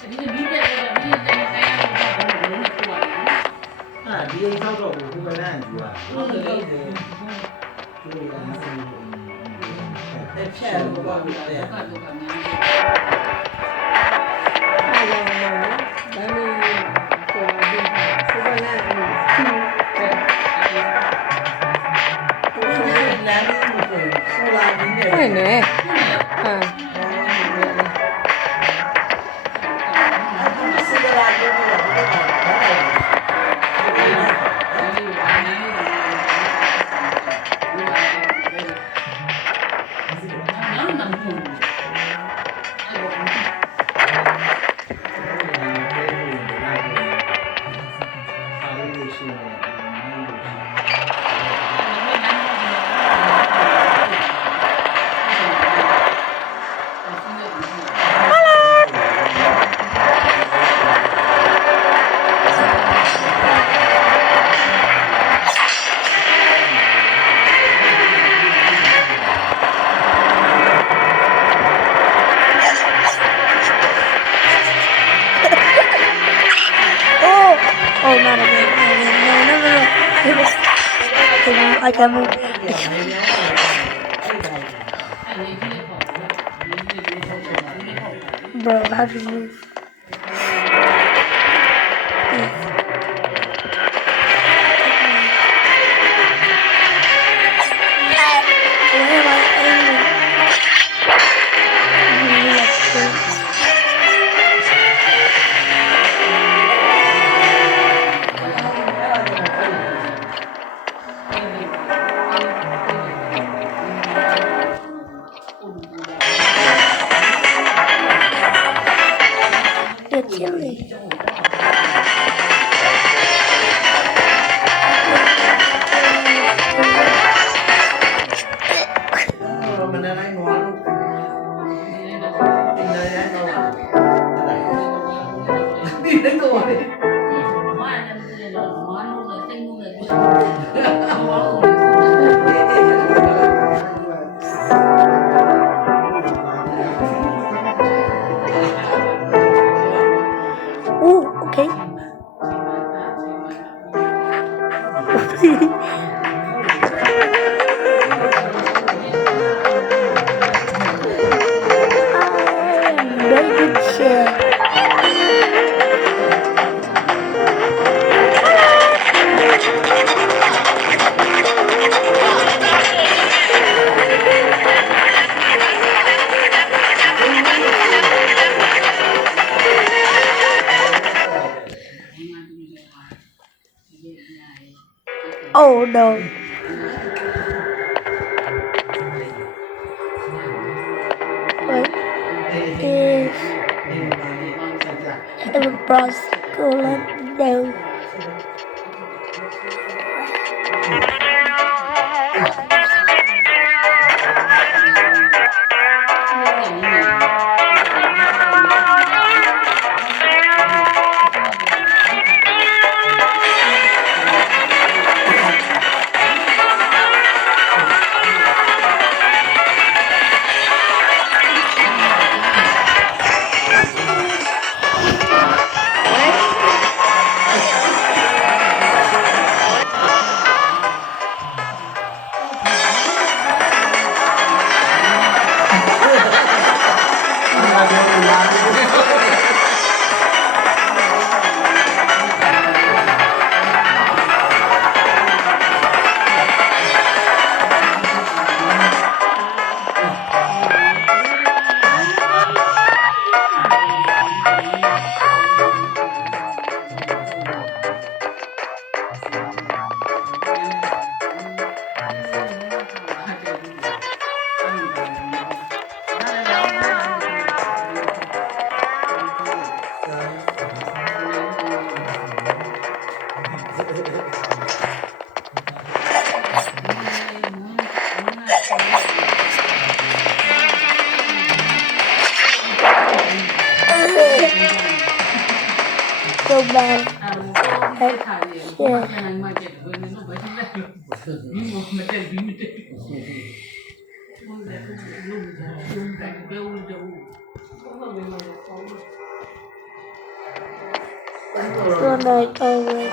ဒီမိတဲ့ဒီတဲ့တိုင်းတော့ဘယ်လိုလုပ်လဲဒီအိမ်ဆောက်တော့ကိုကိုယ်ကလည်းယူရဟုတ်တယ်လေဒီအိမ်ဆင်းဖြတ်လို့ပေါ့ဗျာဘာလို့ကများဒါမျိုးဆိုတာဒီစူပါလာလမ်းလေးကိုဆိုလာနေတယ် ဟုတ်နေဟာ စကလာတော့ဘာOh, not again. No. I can move. Bro, how to move? Where am I aiming? You're chilly. Oh, okay. Very good share. Oh no. What is a Brascola? No. So bad. အဲ့ဒါကိုဆက်ထားရတယ်ဘာမှမကြည့်ဘူးဘယ်လိုပဲရှိလဲဒီမမတက်ဘူးမတက်ဘူးဘယ်လိုလဲလုံးတယ်ဘယ်လိုလဲဘာလို့လဲ So nice always.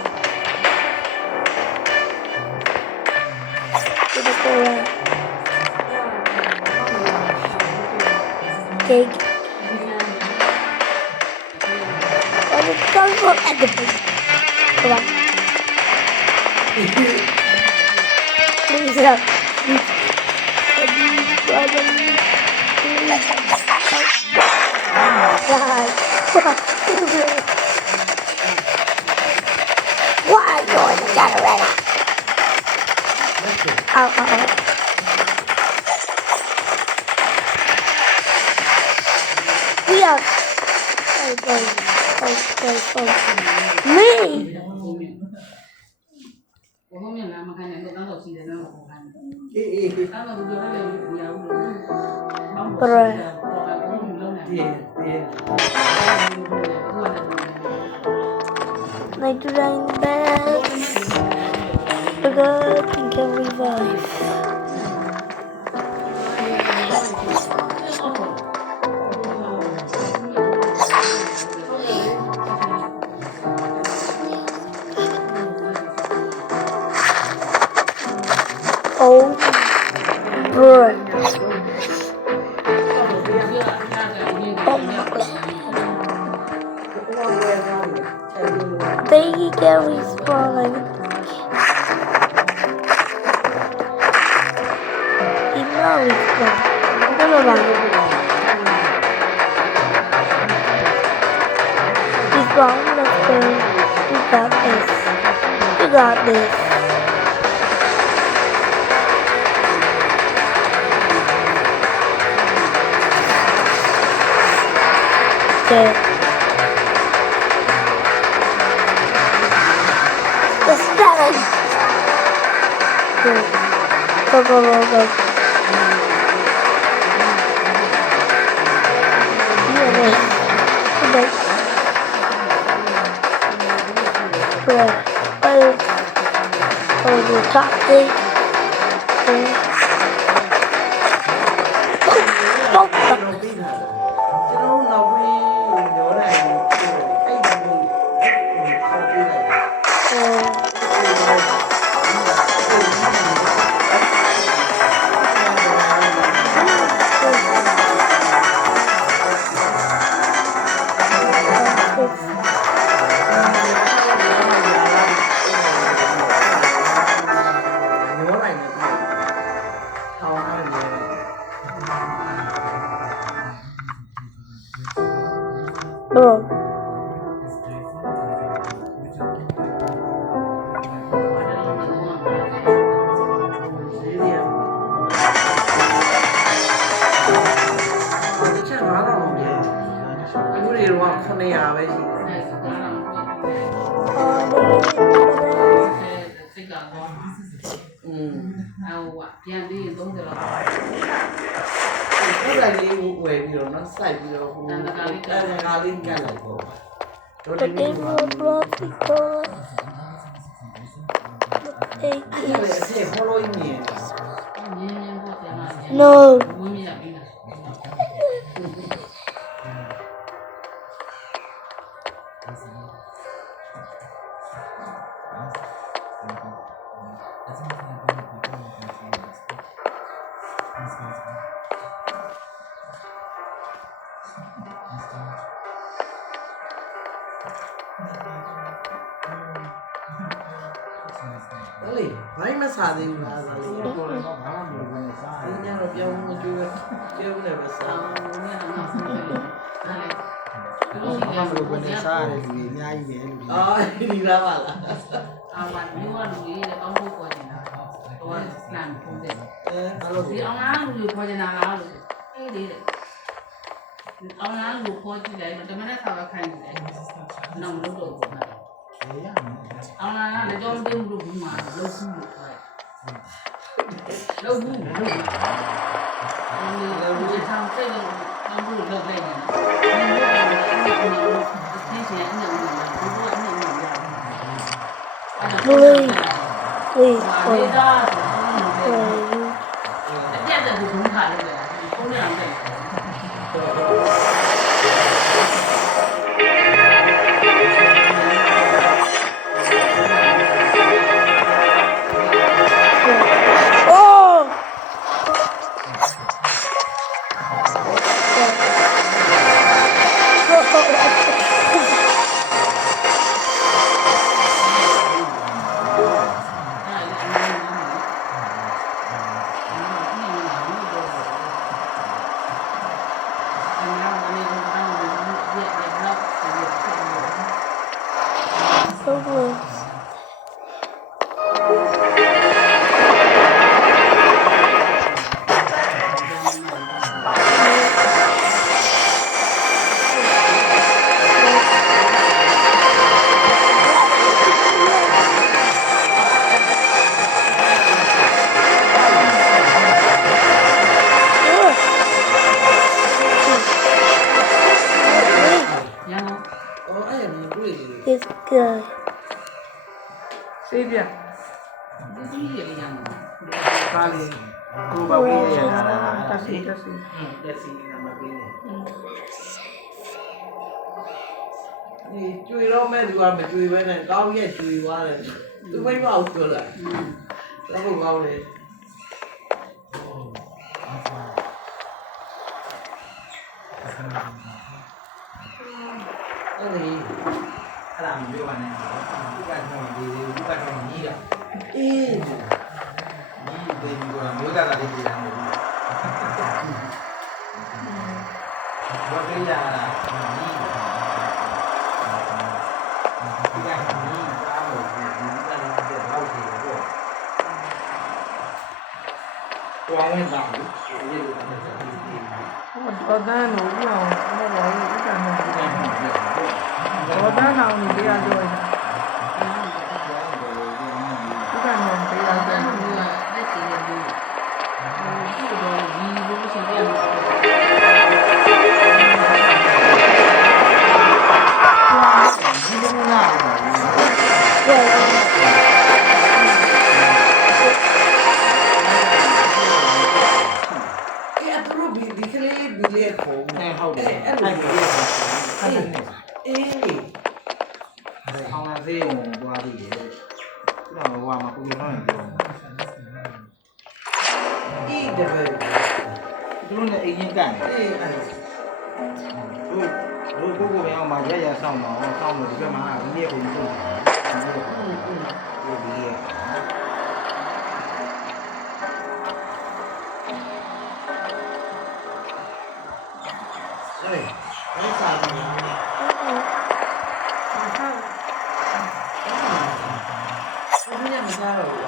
To the core. Cake. Oh, the colorful at the big. Come on. Please help. Why are you in the generator? Oh. We are. Me. 我后面来嘛，看见都当到现在那么好看。 အေး 当到都觉得不要不了。 Bruh. Like to rain best. The good thing can revive. Oh, bruh. Baby can respawn. He now respawn. Never mind. Respawn, let's go. We got this. We got this. Okay. The seven. Go. Oh, the top thing. Oh, ကျွန်တော်ပြီးတာကျွန်တော်နောက်ပြီးညောလိုက်အဲ့ဒီခေါ်ပြီးလိုက် ညောလိုက်နေပြီထောင်းထားတယ် bro. ဈေးရတစ်ချက်9000လောက်ပြည့်အခုတွေတော့900ပဲရှိတယ် ပြန်ပြီး30လောက် အဲ့ဒါလေးကိုဝယ်ပြီးတော့နော်စိုက်ပြီးတော့ဟိုအဲ့ဒါကလေးကတ်လိုက်ပေါ့တို့ The ဒီနေ့ game မှာ will block because take အဲ့ဒါ it. အဖြစ် follow နေတယ် ညင်းပေါ့တယ်လား No. ဝင်းရပြီလား ဟုတ်လေဘာမှမစားသေးဘူးလားဒါလေးဒီညတော့ပြောင်းမကြည့်ဘူးလည်းပဲစား ဝင်းရမှာဆုံးတယ်ဟာလေ ဘာလို့ကနေစားရတယ်လူကြီးအများကြီးပဲလူကြီး အော်ဒီလားပါလား အာမမျိုးကလူကြီးလည်းကောင်းဖို့ပေါ်နေတာတော့လမ်းပုံတယ် အဲ့လို ဒီအောင်လားလူပေါ်နေတာလားလို့အေးလေအောင်လားလူပေါ်ကြည့်တယ်တမနဲ့ဆောက်ခိုင်းတယ်နောက်မလုပ်တော့ဘူးအောင်လားလည်းကြောင်းပြုံးလို့ဘူးမှာလုပ်ဘူးလို့ခေါ်တယ်လုပ်ဘူးလို့လူကြီးထောင်စိတ်လို့အောင်လို့လုပ်လိုက်တယ်ဒီစီအင်းနဲ့ဘူးကအင်းနဲ့ဘူးရတယ် Please. Please. ဒေ Oh. တာ Please. ပြတ်တဲ့ဘုံခါလေးပဲဖုန်းနဲ့အောင်တယ် ဟ Focus. It's good. ဆေးပြ ဒီကြီးရရမ်း ကားလေးကိုပါဝေးရတာ တက်စီ တက်စီနံပါတ်ပေးနေ ဒီကျွေတော့မဲ့သူကမကျွေပဲနဲ့ကောင်းရဲ့ကျွေသွားတယ်သူမိမအောင်ပြောလိုက်တော့ဘုကောင်းလေ အဲ့ဒီ အဲ့ဒါမပြောပါနဲ့ဒီကတော့ဒီကတော့ညီးတာ အေး ညီးဒေဘီကမျိုးသားလေးပြည်တယ်ဘာပြေးရတာညီးဒီကညီးအားလို့ဒီကလည်းတော့ရှိတယ်ပေါ့တော်ဝင်တာဘူးဒီလိုတော့ တော့တန်းလို့ပြောင်းအဲ့ဒါလည်းဥက္ကဋ္ဌနဲ့တော့တန်းအောင်နေကြရတယ်ဥက္ကဋ္ဌနဲ့တရားတယ် လက်စီရဘူးဒီတော့ဒီလိုရှိတယ် ဒီလိုလား အဲ့သူတို့ဒီကလေးဘီလေးကို အဲဟုတ်တယ် အဲ့ အဲ့ လို လို အေး အဲ့ဒါ အေး အောင်လာသေးုံသွားပြီးတယ်။ဒါကဟိုမှာကိုကြီးဟောင်းပြော အေးတယ်ပဲ သူတို့လည်းအိမ်ကြီးကန်တယ် အေးအဲ့ တို့ကိုကိုပဲအောင်မှာရဆောင်တော့ဆောင်းလို့ဒီဘက်မှာဒီနေ့ကိုကြီးတို့ဒီရ အဲ့အဲ့စာပြီး ဘယ်နဲ့မစားတော့ဘူး